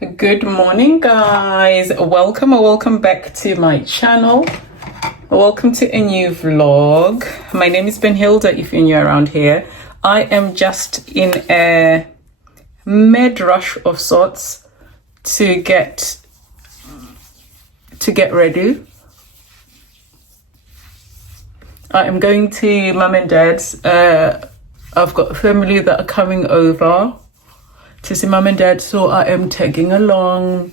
Good morning, guys. Welcome or welcome back to my channel. Welcome to a new vlog. My name is Benhilda if you're new around here. I am just in a mad rush of sorts to get ready. I am going to mum and dad's. I've got family that are coming over to see mum and dad, so I am tagging along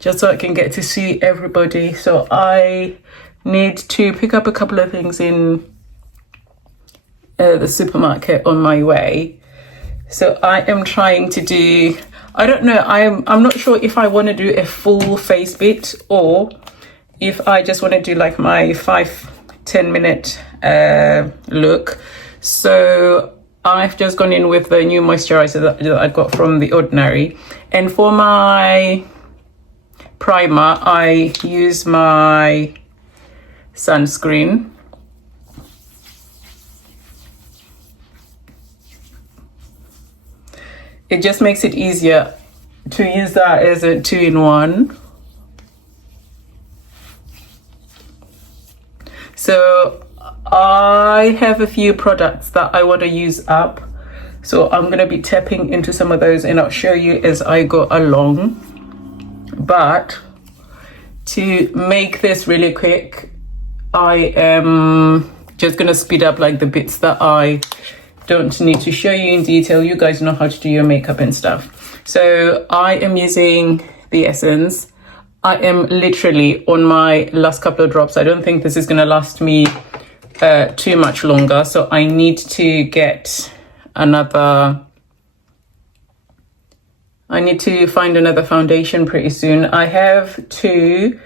just so I can get to see everybody. So I need to pick up a couple of things in the supermarket on my way. So I am trying to do, I don't know, I'm not sure if I want to do a full face bit or if I just want to do like my 5-10 minute look. So I've just gone in with the new moisturizer that I got from The Ordinary. And for my primer, I use my sunscreen. It just makes it easier to use that as a 2-in-1. So I have a few products that I want to use up, so I'm going to be tapping into some of those and I'll show you as I go along. But to make this really quick, I am just going to speed up like the bits that I don't need to show you in detail. You guys know how to do your makeup and stuff. So I am using the Essence. I am literally on my last couple of drops. I don't think this is going to last me too much longer, so I need to get another, I need to find another foundation pretty soon. I have two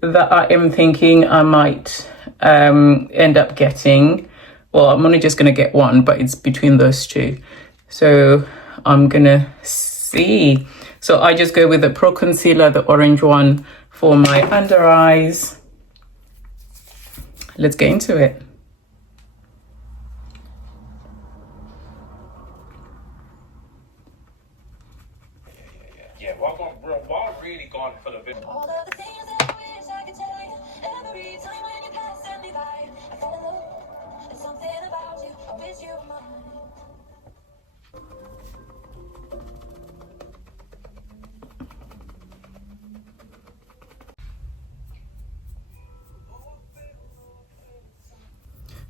that I am thinking I might end up getting. Well, I'm only just gonna get one, but it's between those two, so I'm gonna see. So I just go with the Pro Concealer, the orange one, for my under eyes. Let's get into it. Really gone for the bit. All of the things that I wish I could tell you. Every time when you pass me by, I gotta know there's something about you. I wish you were mine.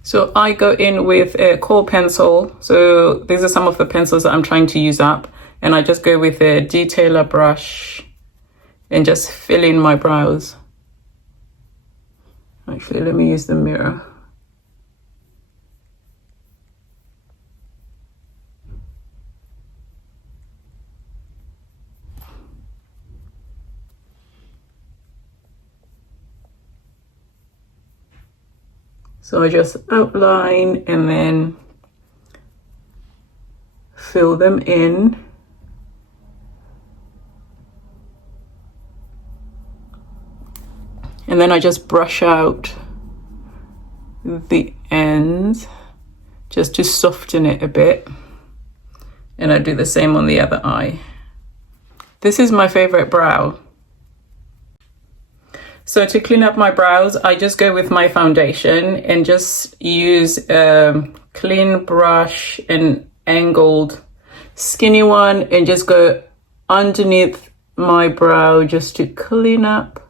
So I go in with a kohl pencil. So these are some of the pencils that I'm trying to use up. And I just go with a detailer brush and just fill in my brows. Actually, let me use the mirror. So I just outline and then fill them in. And then I just brush out the ends just to soften it a bit. And I do the same on the other eye. This is my favorite brow. So to clean up my brows, I just go with my foundation and just use a clean brush, an angled skinny one, and just go underneath my brow just to clean up.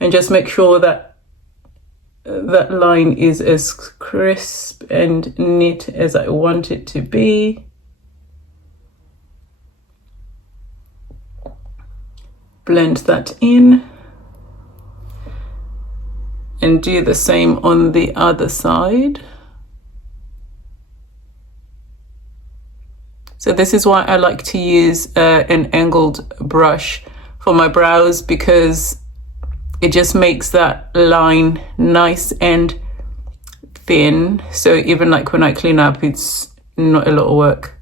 And just make sure that that line is as crisp and neat as I want it to be. Blend that in. And do the same on the other side. So this is why I like to use an angled brush for my brows, because it just makes that line nice and thin. So even like when I clean up, it's not a lot of work.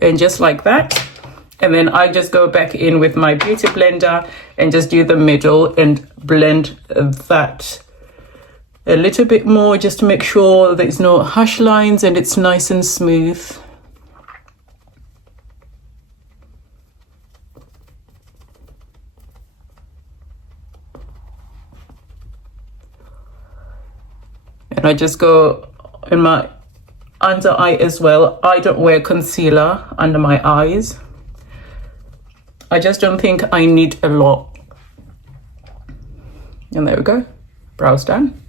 And just like that. And then I just go back in with my beauty blender and just do the middle and blend that a little bit more, just to make sure there's no harsh lines and it's nice and smooth. And I just go in my under eye as well. I don't wear concealer under my eyes. I just don't think I need a lot. And there we go, brows done.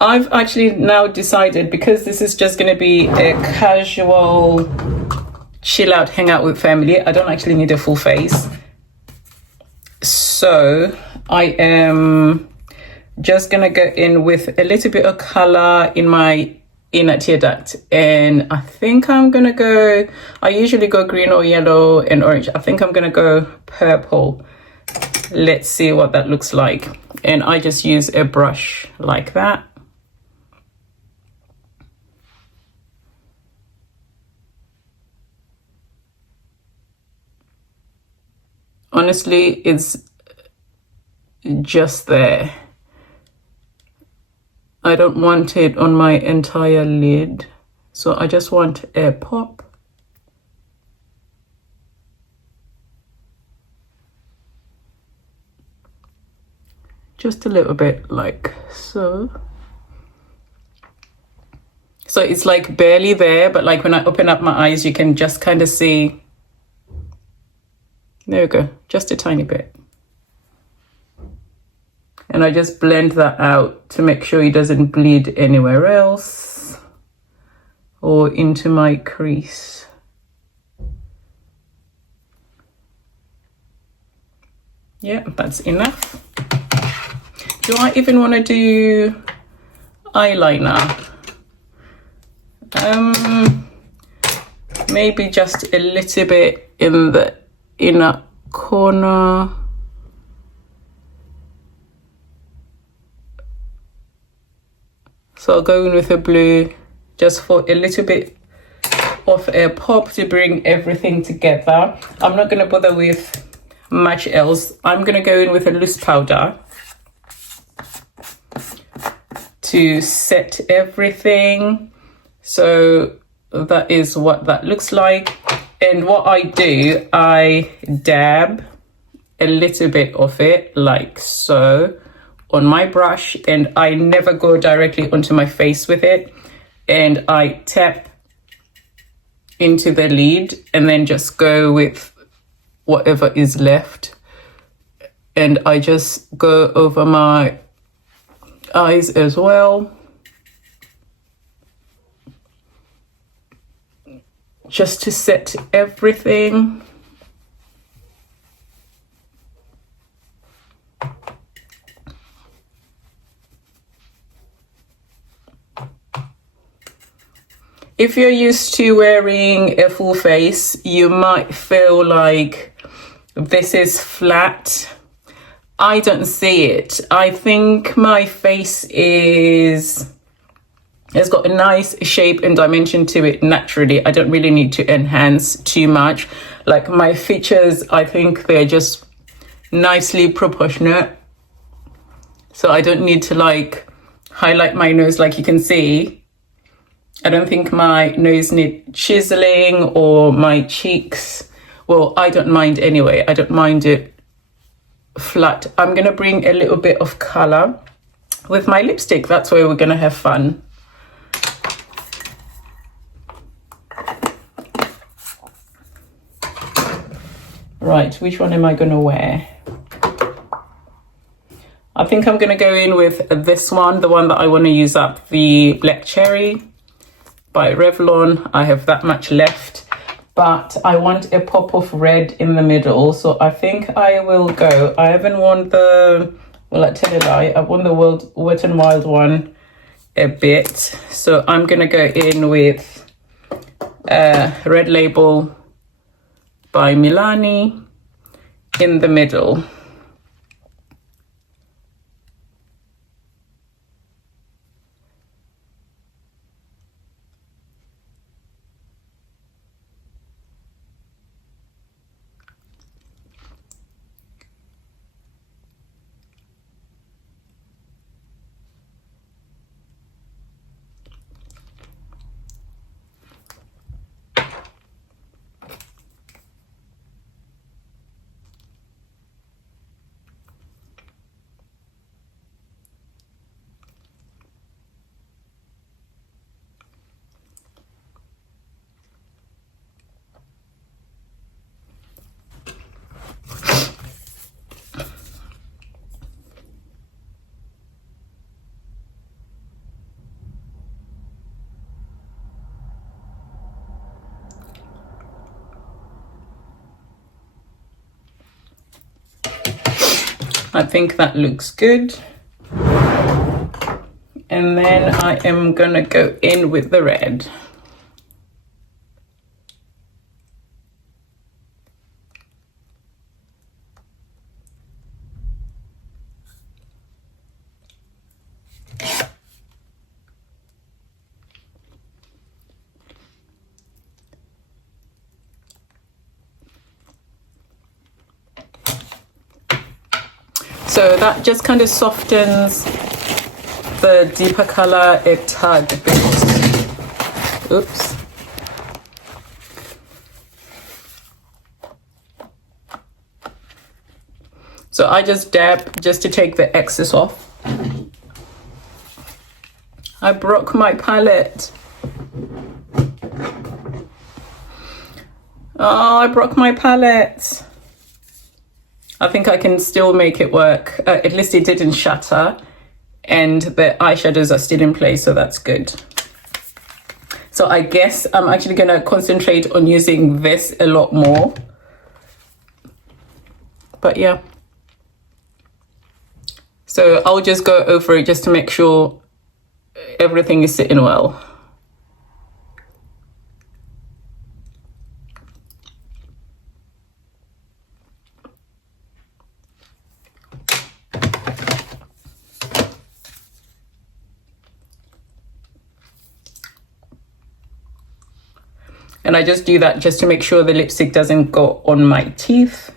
I've actually now decided, because this is just going to be a casual chill out, hang out with family, I don't actually need a full face. So I am just going to go in with a little bit of color in my inner tear duct. And I think I'm going to go, I usually go green or yellow and orange. I think I'm going to go purple. Let's see what that looks like. And I just use a brush like that. Honestly, it's just there. I don't want it on my entire lid, so I just want a pop. Just a little bit like so. So it's like barely there, but like when I open up my eyes, you can just kind of see. There we go, just a tiny bit. And I just blend that out to make sure it doesn't bleed anywhere else or into my crease. Yeah, that's enough. Do I even want to do eyeliner? Maybe just a little bit in the inner corner. So I'll go in with a blue just for a little bit of a pop to bring everything together. I'm not going to bother with much else. I'm going to go in with a loose powder to set everything. So that is what that looks like. And what I do, I dab a little bit of it like so on my brush, and I never go directly onto my face with it. And I tap into the lid and then just go with whatever is left. And I just go over my eyes as well. Just to set everything. If you're used to wearing a full face, you might feel like this is flat. I don't see it. I think my face has got a nice shape and dimension to it naturally. I don't really need to enhance too much. Like my features, I think they're just nicely proportionate. So I don't need to like highlight my nose. Like you can see, I don't think my nose needs chiseling or my cheeks. Well, I don't mind anyway. I don't mind it flat. I'm going to bring a little bit of color with my lipstick. That's where we're going to have fun. Right, which one am I going to wear? I think I'm going to go in with this one, the one that I want to use up, the Black Cherry by Revlon. I have that much left, but I want a pop of red in the middle. So I think I will go. I haven't worn the, well, I tell you lie, I've worn the Wet n Wild one a bit. So I'm going to go in with Red Label by Milani in the middle. I think that looks good. And then I am gonna go in with the red. So that just kind of softens the deeper color a tad bit. Oops. So I just dab just to take the excess off. I broke my palette. Oh, I broke my palette. I think I can still make it work. At least it didn't shatter. And the eyeshadows are still in place, so that's good. So I guess I'm actually gonna concentrate on using this a lot more. But yeah. So I'll just go over it just to make sure everything is sitting well. And I just do that just to make sure the lipstick doesn't go on my teeth.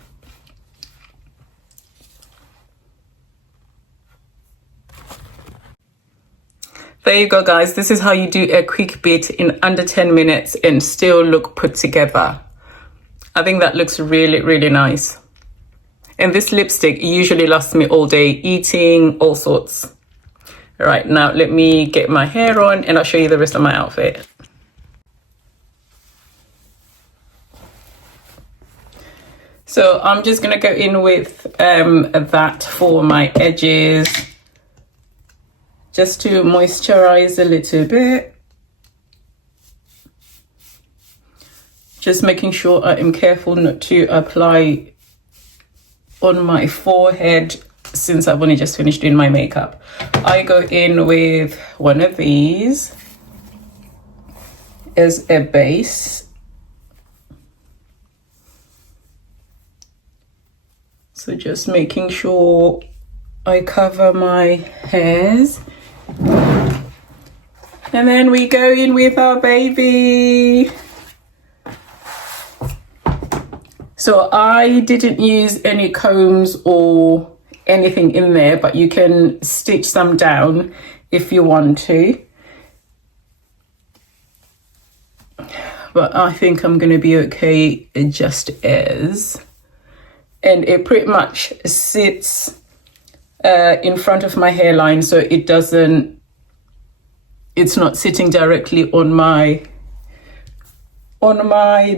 There you go, guys. This is how you do a quick bit in under 10 minutes and still look put together. I think that looks really, really nice. And this lipstick usually lasts me all day, eating, all sorts. All right, now let me get my hair on and I'll show you the rest of my outfit. So I'm just gonna go in with that for my edges, just to moisturize a little bit. Just making sure I am careful not to apply on my forehead since I've only just finished doing my makeup. I go in with one of these as a base. So just making sure I cover my hairs. And then we go in with our baby. So I didn't use any combs or anything in there, but you can stitch some down if you want to. But I think I'm gonna be okay just as. And it pretty much sits in front of my hairline, so it's not sitting directly on my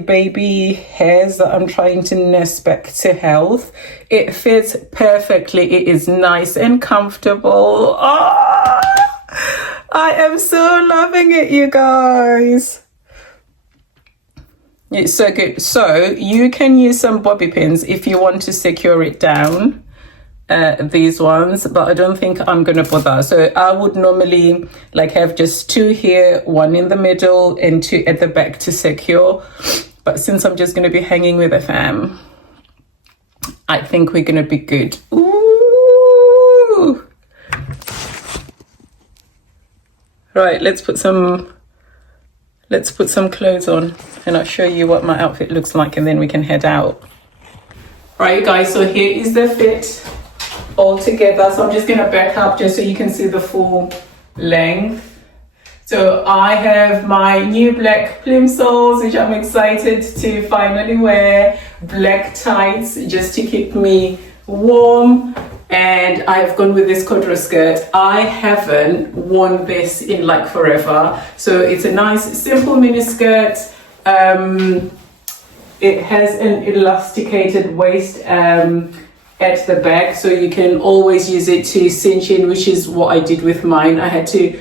baby hairs that I'm trying to nurse back to health. It fits perfectly. It is nice and comfortable. Oh, I am so loving it, you guys. It's so good. So you can use some bobby pins if you want to secure it down, these ones, but I don't think I'm gonna bother. So I would normally like have just 2 here, 1 in the middle and 2 at the back to secure. But since I'm just gonna be hanging with a fam, I think we're gonna be good. Ooh. Right, let's put some clothes on and I'll show you what my outfit looks like and then we can head out. Right, you guys, so here is the fit all together. So I'm just gonna back up just so you can see the full length. So I have my new black plimsolls, which I'm excited to finally wear, black tights just to keep me warm. And I've gone with this Codra skirt. I haven't worn this in like forever. So it's a nice, simple mini skirt. It has an elasticated waist at the back, so you can always use it to cinch in, which is what I did with mine. I had to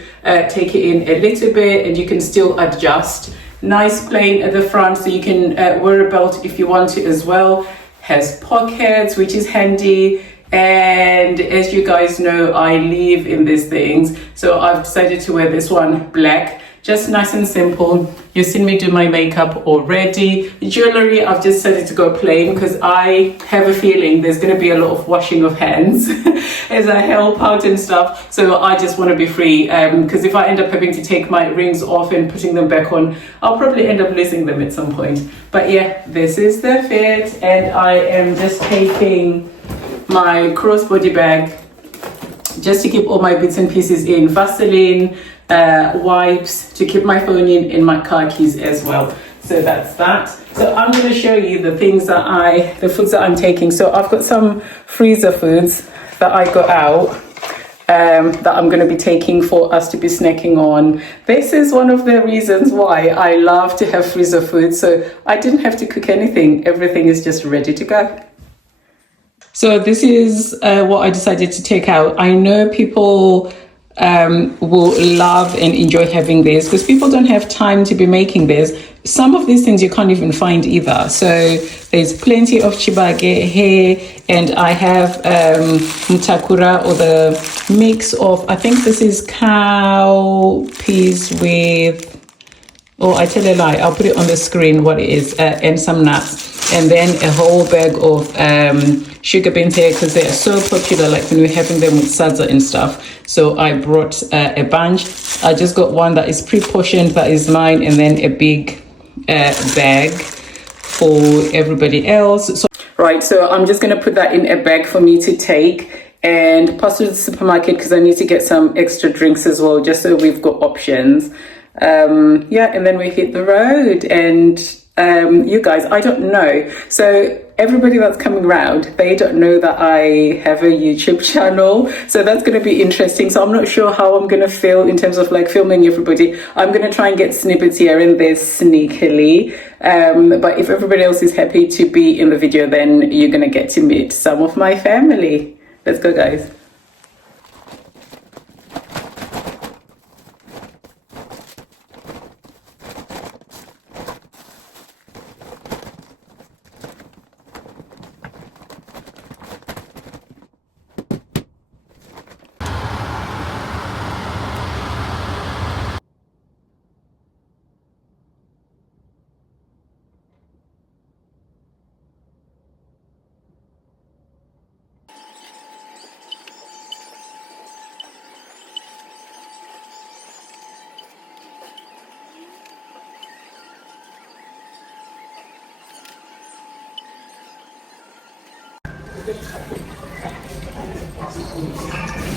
take it in a little bit and you can still adjust. Nice plain at the front, so you can wear a belt if you want to as well. Has pockets, which is handy. And as you guys know, I live in these things, so I've decided to wear this one black, just nice and simple. You've seen me do my makeup already. Jewelry, I've just decided to go plain because I have a feeling there's going to be a lot of washing of hands as I help out and stuff. So I just want to be free, because if I end up having to take my rings off and putting them back on, I'll probably end up losing them at some point. But yeah, this is the fit, and I am just taking my crossbody bag just to keep all my bits and pieces in. Vaseline, wipes to keep my phone in, and my car keys as well. So that's that. So I'm going to show you the things that the foods that I'm taking. So I've got some freezer foods that I got out that I'm going to be taking for us to be snacking on. This is one of the reasons why I love to have freezer food. So I didn't have to cook anything. Everything is just ready to go. So this is what I decided to take out. I know people will love and enjoy having this because people don't have time to be making this. Some of these things you can't even find either. So there's plenty of chibage here, and I have mutakura, or the mix of, I think this is cow peas with, oh, I tell a lie, I'll put it on the screen what it is, and some nuts, and then a whole bag of sugar beans here because they're so popular, like when we're having them with salsa and stuff. So I brought a bunch. I just got one that is pre-portioned, that is mine, and then a big bag for everybody else. So, right, so I'm just going to put that in a bag for me to take and pass to the supermarket because I need to get some extra drinks as well, just so we've got options. Yeah, and then we hit the road. And you guys, I don't know, so everybody that's coming around, they don't know that I have a YouTube channel, so that's going to be interesting. So I'm not sure how I'm going to feel in terms of like filming everybody. I'm going to try and get snippets here and there sneakily, but if everybody else is happy to be in the video, then you're going to get to meet some of my family. Let's go, guys.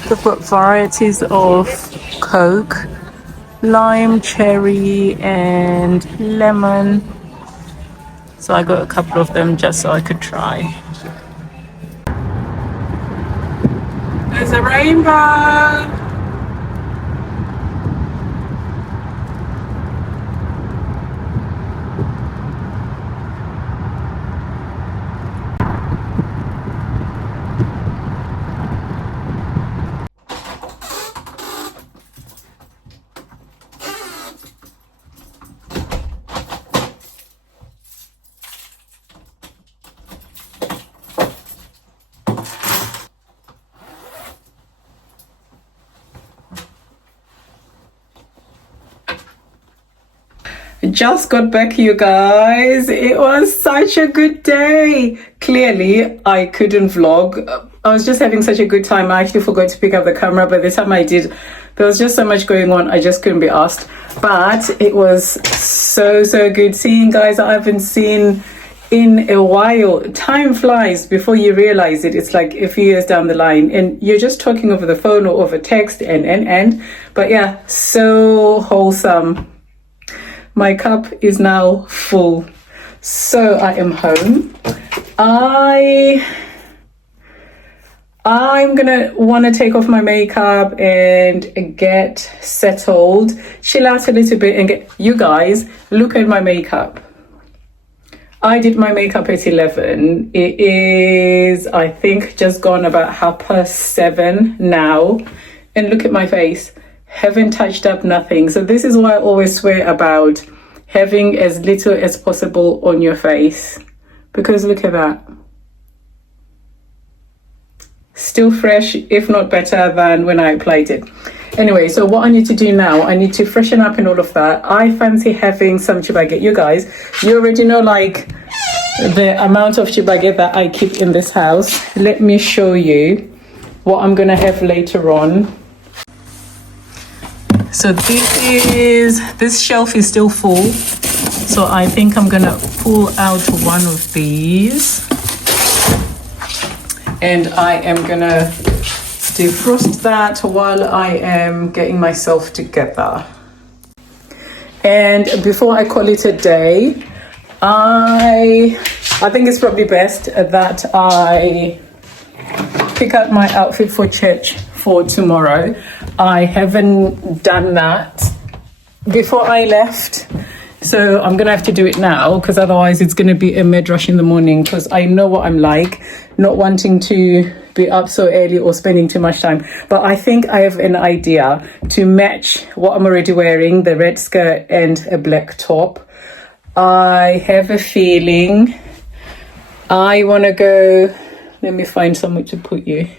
They've got varieties of Coke, lime, cherry, and lemon. So I got a couple of them just so I could try. There's a rainbow! Just got back, you guys. It was such a good day. Clearly I couldn't vlog. I was just having such a good time. I actually forgot to pick up the camera, but the time I did, there was just so much going on, I just couldn't be asked. But it was so good seeing guys I haven't seen in a while. Time flies before you realize it. It's like a few years down the line and you're just talking over the phone or over text and but yeah, so wholesome. My cup is now full. So I am home. I'm gonna want to take off my makeup and get settled, chill out a little bit, and get, you guys, look at my makeup. I did my makeup at 11. It is, I think, just gone about 7:30 now. And look at my face. Haven't touched up nothing. So this is why I always swear about having as little as possible on your face, because look at that. still fresh, if not better than when I applied it. Anyway, so what I need to do now, I need to freshen up and all of that. I fancy having some chibaguette. You guys, you already know like the amount of chibaguette that I keep in this house. Let me show you what I'm gonna have later on. So this shelf is still full. So I think I'm gonna pull out one of these. And I am gonna defrost that while I am getting myself together. And before I call it a day, I think it's probably best that I pick out my outfit for church for tomorrow. I haven't done that before I left. So I'm going to have to do it now because otherwise it's going to be a mad rush in the morning because I know what I'm like, not wanting to be up so early or spending too much time. But I think I have an idea to match what I'm already wearing, the red skirt and a black top. I have a feeling I want to go, let me find somewhere to put you.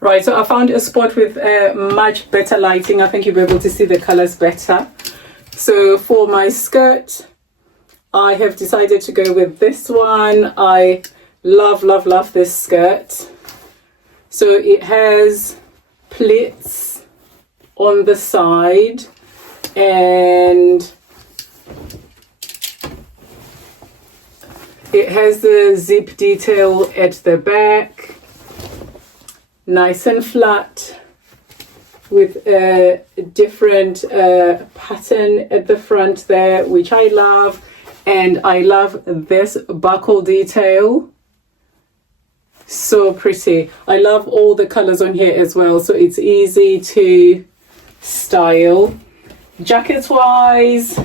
Right, so I found a spot with much better lighting. I think you'll be able to see the colors better. So for my skirt, I have decided to go with this one. I love, love, love this skirt. So it has pleats on the side and it has the zip detail at the back. Nice and flat with a different pattern at the front there, which I love. And I love this buckle detail. So pretty. I love all the colors on here as well, so it's easy to style. Jackets wise,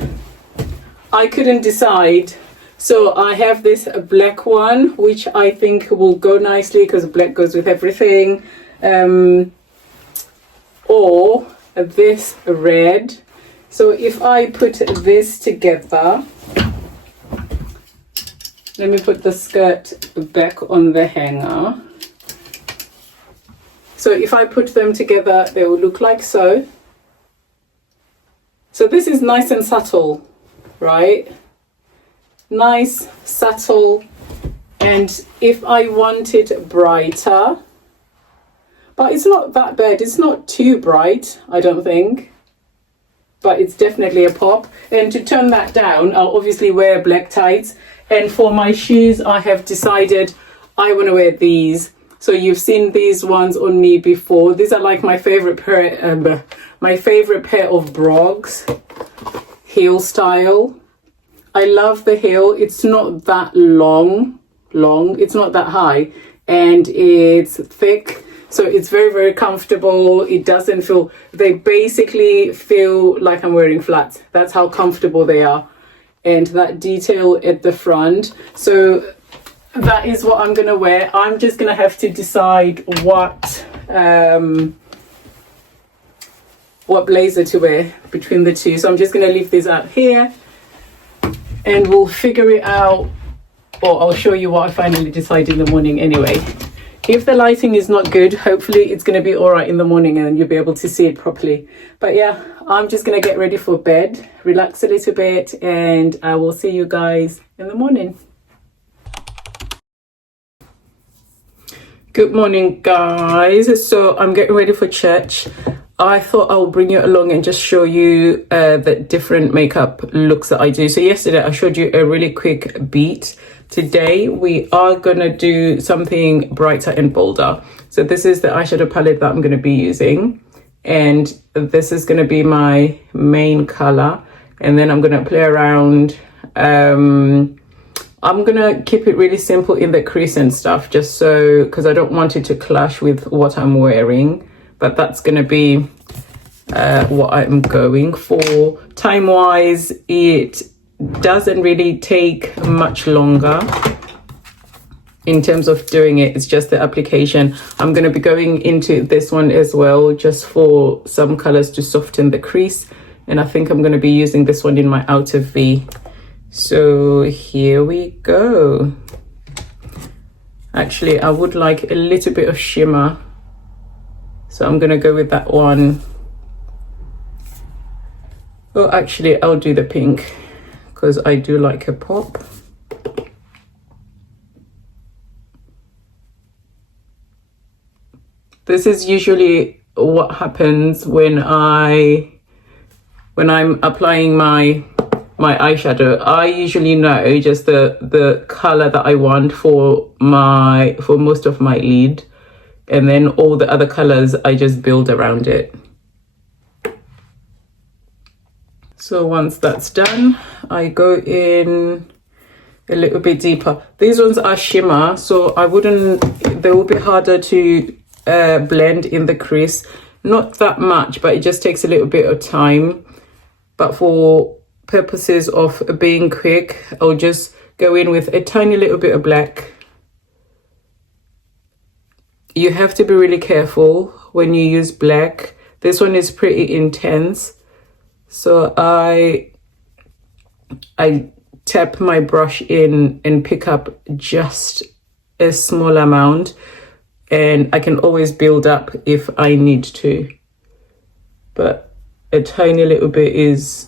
I couldn't decide. So I have this black one, which I think will go nicely because black goes with everything. Or this red. So if I put this together, let me put the skirt back on the hanger. So if I put them together, they will look like so. So this is nice and subtle, right? Nice, subtle, and if I want it brighter, but it's not that bad, it's not too bright, I don't think, but it's definitely a pop. And to turn that down, I'll obviously wear black tights. And for my shoes, I have decided I want to wear these. So you've seen these ones on me before. These are like my favorite pair of brogues, heel style. I love the heel. It's not that long, it's not that high, and it's thick, so it's very, very comfortable. It doesn't feel, they basically feel like I'm wearing flats. That's how comfortable they are. And that detail at the front. So that is what I'm gonna wear. I'm just gonna have to decide what blazer to wear between the two. So I'm just gonna leave these out here and we'll figure it out, or I'll show you what I finally decide in the morning anyway. If the lighting is not good, hopefully it's going to be all right in the morning and you'll be able to see it properly. But yeah, I'm just going to get ready for bed, relax a little bit, and I will see you guys in the morning. Good morning, guys. So I'm getting ready for church. I thought I'll bring you along and just show you the different makeup looks that I do. So yesterday I showed you a really quick beat. Today we are gonna do something brighter and bolder. So this is the eyeshadow palette that I'm gonna be using, and this is gonna be my main color, and then I'm gonna play around. I'm gonna keep it really simple in the crease and stuff, just so, because I don't want it to clash with what I'm wearing. But that's going to be what I'm going for. Time wise, it doesn't really take much longer in terms of doing it. It's just the application. I'm going to be going into this one as well, just for some colors to soften the crease. And I think I'm going to be using this one in my outer V. So here we go. Actually, I would like a little bit of shimmer, so I'm gonna go with that one. Oh, actually, I'll do the pink because I do like a pop. This is usually what happens when I'm applying my eyeshadow. I usually know just the color that I want for most of my lid, and then all the other colors I just build around it. So once that's done, I go in a little bit deeper. These ones are shimmer, so they will be harder to blend in the crease. Not that much, but it just takes a little bit of time. But for purposes of being quick, I'll just go in with a tiny little bit of black. You have to be really careful when you use black. This one is pretty intense, so I tap my brush in and pick up just a small amount, and I can always build up if I need to, but a tiny little bit is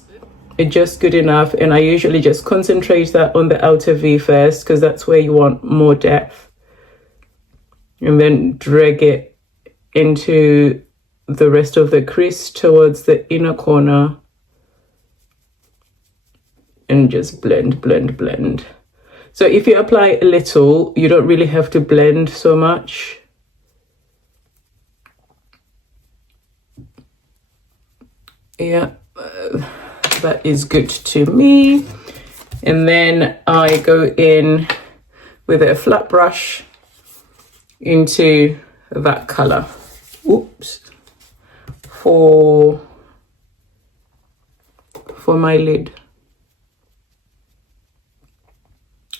just good enough. And I usually just concentrate that on the outer V first, because that's where you want more depth, and then drag it into the rest of the crease towards the inner corner, and just blend. So if you apply a little, you don't really have to blend so much. Yeah, that is good to me. And then I go in with a flat brush into that color. Oops. For my lid.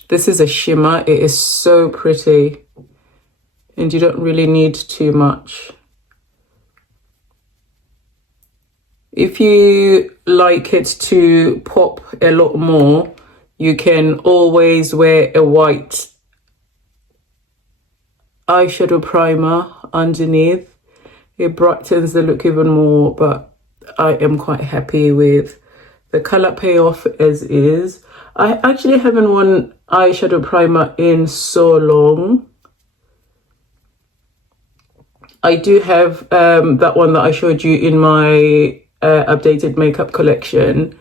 This is a shimmer. It is so pretty, and you don't really need too much. If you like it to pop a lot more, you can always wear a white eyeshadow primer underneath. It brightens the look even more, but I am quite happy with the color payoff as is. I actually haven't worn eyeshadow primer in so long. I do have that one that I showed you in my updated makeup collection,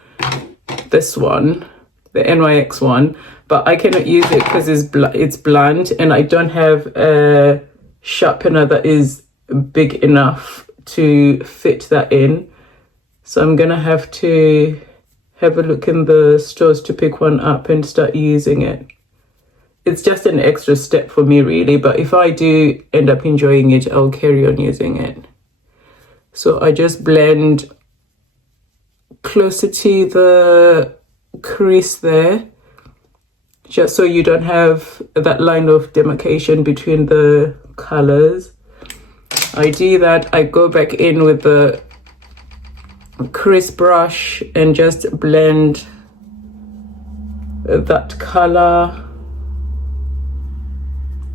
this one, the NYX one, but I cannot use it because it's blunt, and I don't have a sharpener that is big enough to fit that in. So I'm gonna have to have a look in the stores to pick one up and start using it. It's just an extra step for me really, but if I do end up enjoying it, I'll carry on using it. So I just blend closer to the crease there, just so you don't have that line of demarcation between the colors. I do that, I go back in with the crease brush and just blend that color,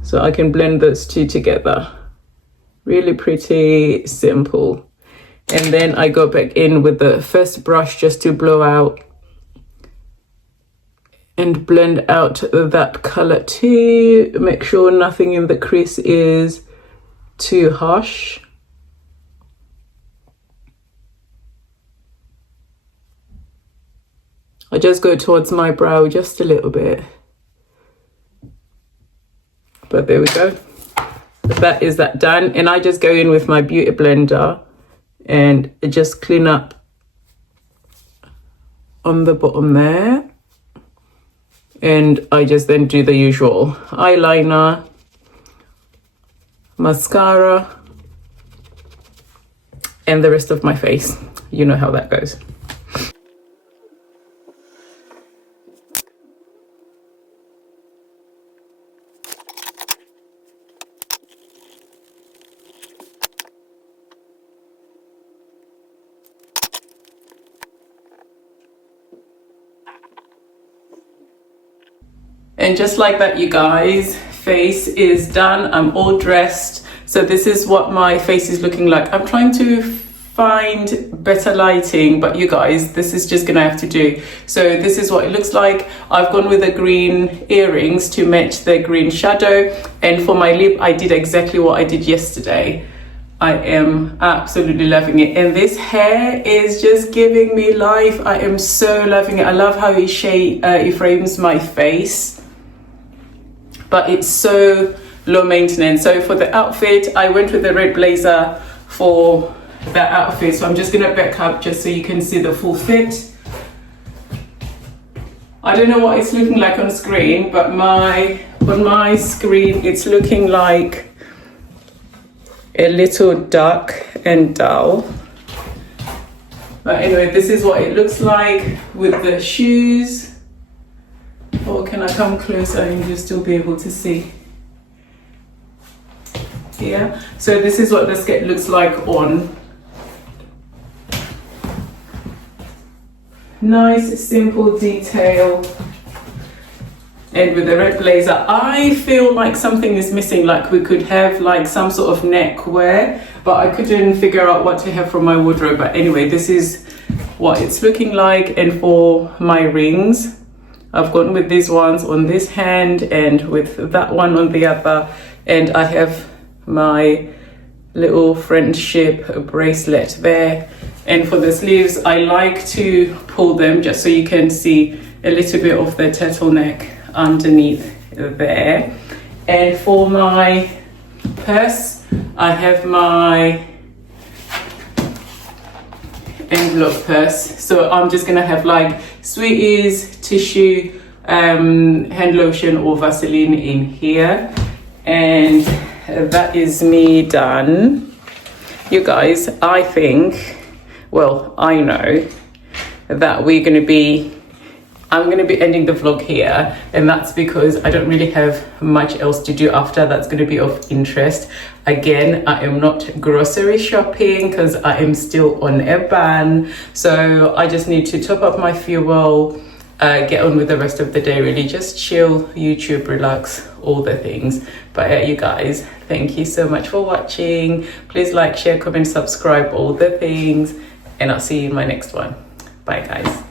so I can blend those two together. Really pretty simple. And then I go back in with the first brush just to blow out and blend out that color too. Make sure nothing in the crease is too harsh. I just go towards my brow just a little bit. But there we go. That is that done. And I just go in with my beauty blender and just clean up on the bottom there. And I just then do the usual eyeliner, mascara, and the rest of my face. You know how that goes. And just like that, you guys, face is done. I'm all dressed. So this is what my face is looking like. I'm trying to find better lighting, but you guys, this is just gonna have to do. So this is what it looks like. I've gone with the green earrings to match the green shadow. And for my lip, I did exactly what I did yesterday. I am absolutely loving it. And this hair is just giving me life. I am so loving it. I love how it frames my face, but it's so low maintenance. So for the outfit, I went with the red blazer for that outfit. So I'm just gonna back up just so you can see the full fit. I don't know what it's looking like on screen, but on my screen, it's looking like a little dark and dull. But anyway, this is what it looks like with the shoes. Or can I come closer and you'll still be able to see? Yeah, so this is what the skirt looks like on. Nice, simple detail. And with the red blazer, I feel like something is missing, like we could have like some sort of neck wear, but I couldn't figure out what to have from my wardrobe. But anyway, this is what it's looking like. And for my rings, I've gone with these ones on this hand and with that one on the other. And I have my little friendship bracelet there. And for the sleeves, I like to pull them just so you can see a little bit of the turtleneck underneath there. And for my purse, I have my envelope purse. So I'm just gonna have like Sweeties, tissue, hand lotion or Vaseline in here. And that is me done. You guys, I think, well, I know that I'm going to be ending the vlog here, and that's because I don't really have much else to do after that's going to be of interest. Again, I am not grocery shopping because I am still on a ban, so I just need to top up my fuel, get on with the rest of the day, really just chill, YouTube, relax, all the things. But you guys, thank you so much for watching. Please like, share, comment, subscribe, all the things, and I'll see you in my next one. Bye guys.